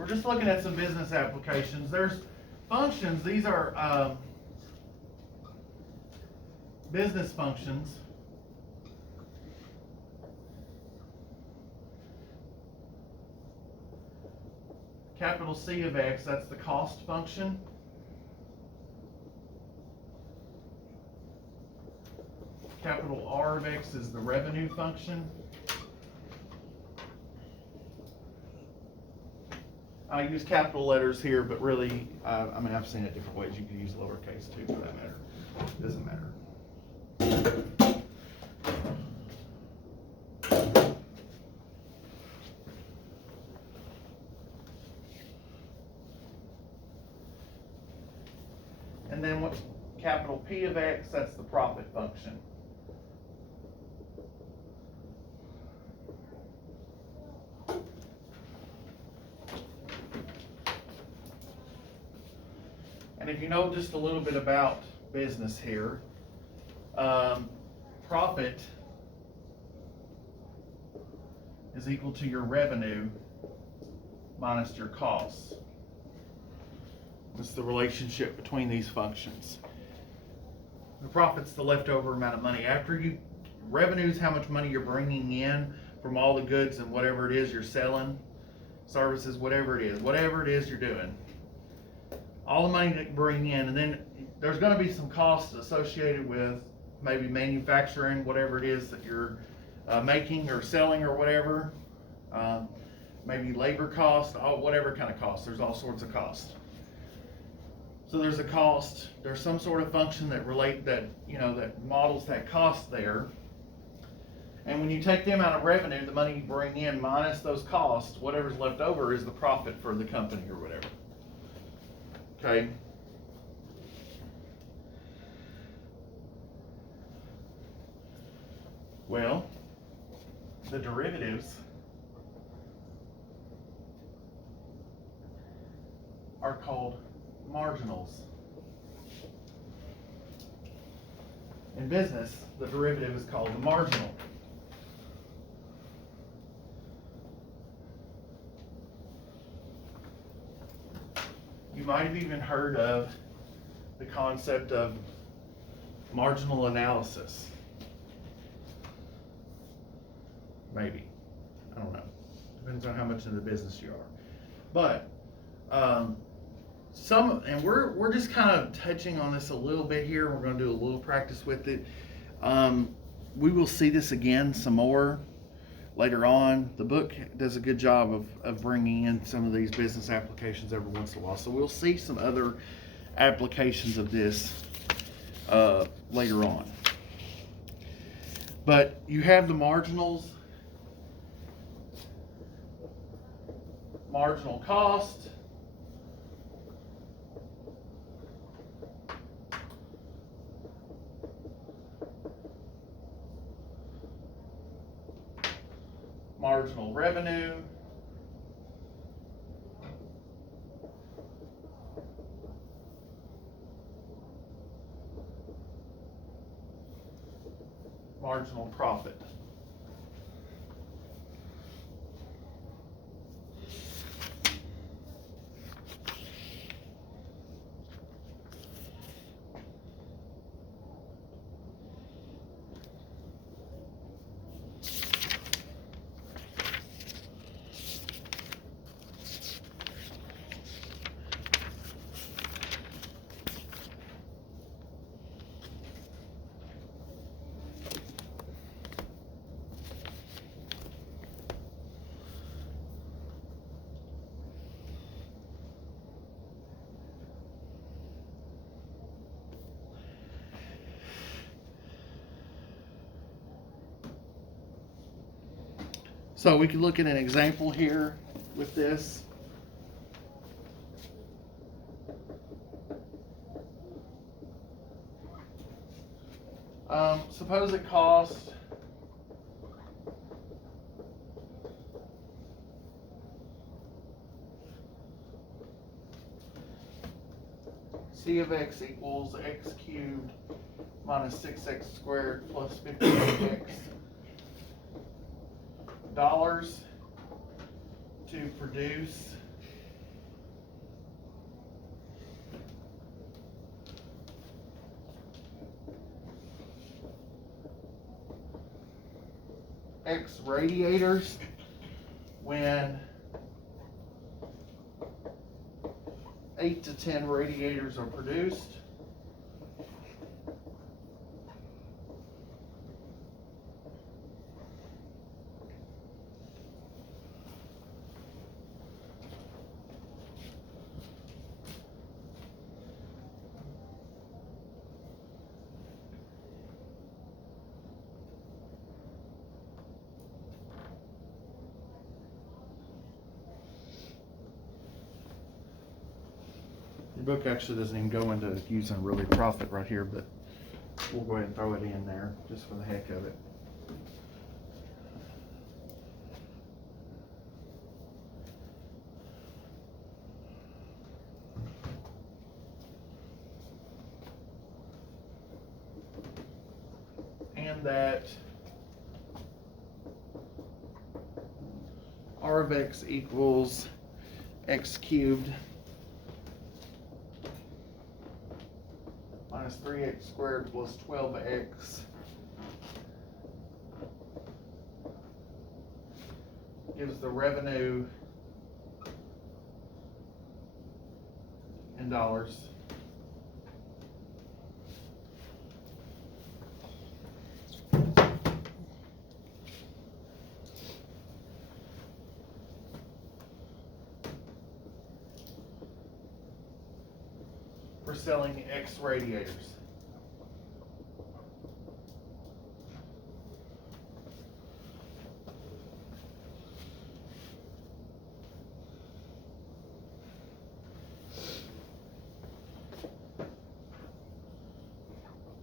we're just looking at some business applications. There's functions. These are business functions. Capital C of X, that's the cost function. Capital R of X is the revenue function. I use capital letters here, but really, I mean, I've seen it different ways. You can use lowercase too, for that matter. It doesn't matter. And then what's capital P of X? That's the profit function. And if you know just a little bit about business here, profit is equal to your revenue minus your costs. That's the relationship between these functions. The profit's the leftover amount of money. Revenue is how much money you're bringing in from all the goods and whatever it is you're selling, services, whatever it is you're doing. All the money that you bring in, and then there's going to be some costs associated with maybe manufacturing whatever it is that you're making or selling or whatever. Maybe labor cost, whatever kind of cost. There's all sorts of costs. So there's a cost. There's some sort of function that that models that cost there. And when you take the amount of revenue, the money you bring in minus those costs, whatever's left over is the profit for the company or whatever. Okay. Well, the derivatives are called marginals. In business, the derivative is called the marginal. You might have even heard of the concept of marginal analysis. Maybe. I don't know. Depends on how much in the business you are. But we're just kind of touching on this a little bit here. We're going to do a little practice with it. We will see this again some more later on. The book does a good job of bringing in some of these business applications every once in a while. So we'll see some other applications of this later on. But you have the marginals, marginal cost, marginal revenue, marginal profit. So we can look at an example here with this. Suppose it costs C of x equals x cubed minus 6x squared plus 15x dollars to produce X radiators when 8 to 10 radiators are produced. Your book actually doesn't even go into using really profit right here, but we'll go ahead and throw it in there just for the heck of it. And that R of x equals x cubed minus 3x squared plus 12x gives the revenue in dollars. For selling X radiators.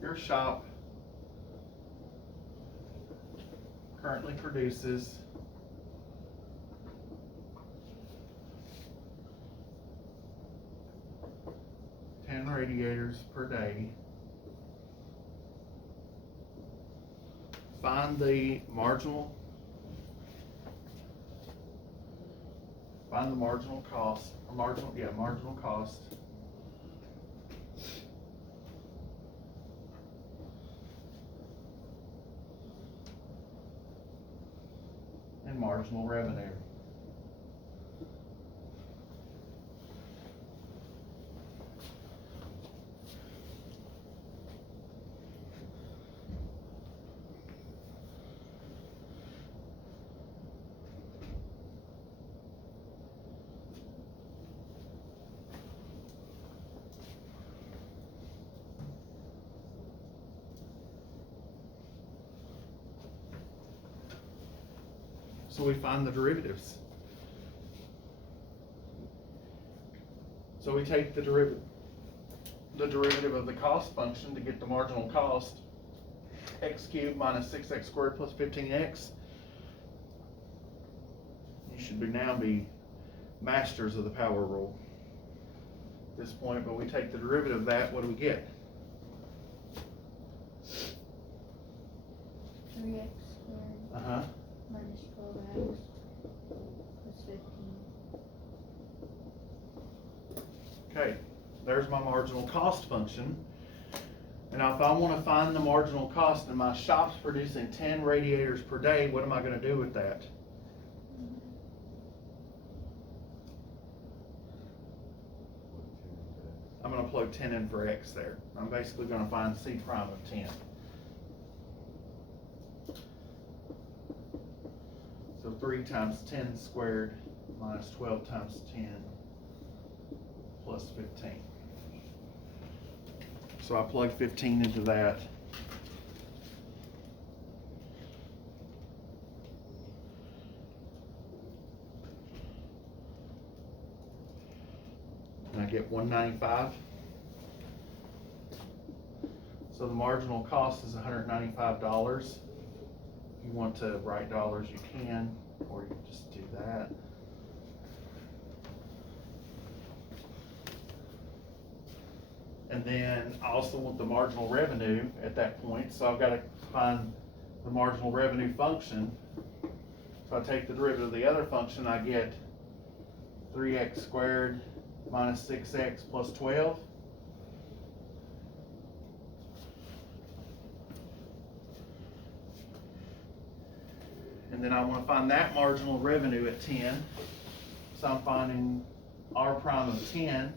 Your shop currently produces 10 radiators per day. Find the marginal cost, or marginal cost. And marginal revenue. So we find the derivatives. So we take the derivative of the cost function to get the marginal cost, x cubed minus 6x squared plus 15x. You should now be masters of the power rule at this point, but we take the derivative of that, what do we get? 3x squared minus 12x plus 15. Okay, there's my marginal cost function. And now if I want to find the marginal cost and my shop's producing 10 radiators per day, what am I going to do with that? I'm going to plug 10 in for x there. I'm basically going to find C prime of 10. So 3 times 10 squared minus 12 times 10 plus 15. So I plug 15 into that. And I get 195. So the marginal cost is $195. If you want to write dollars, you can, or you can just do that. And then I also want the marginal revenue at that point, so I've got to find the marginal revenue function. So I take the derivative of the other function, I get 3x squared minus 6x plus 12. And then I want to find that marginal revenue at 10. So I'm finding R prime of 10.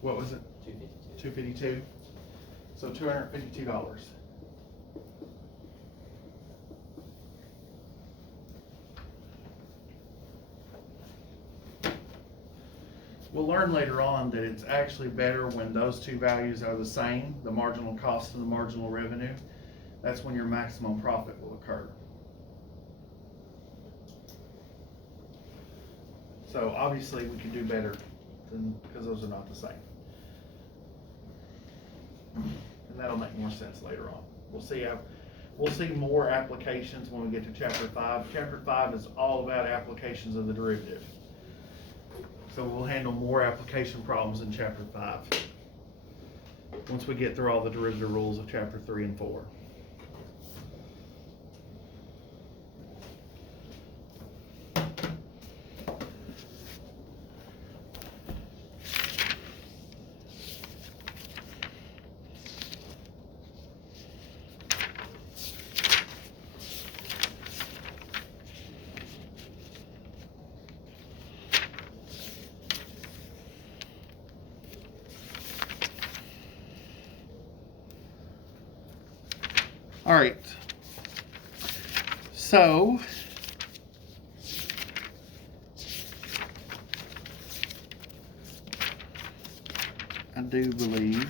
What was it? $252. So $252. We'll learn later on that it's actually better when those two values are the same, the marginal cost and the marginal revenue. That's when your maximum profit will occur. So obviously we can do better because those are not the same. And that'll make more sense later on. We'll see more applications when we get to chapter 5. Chapter 5 is all about applications of the derivative. So we'll handle more application problems in chapter 5 once we get through all the derivative rules of chapter 3 and 4. All right, so I do believe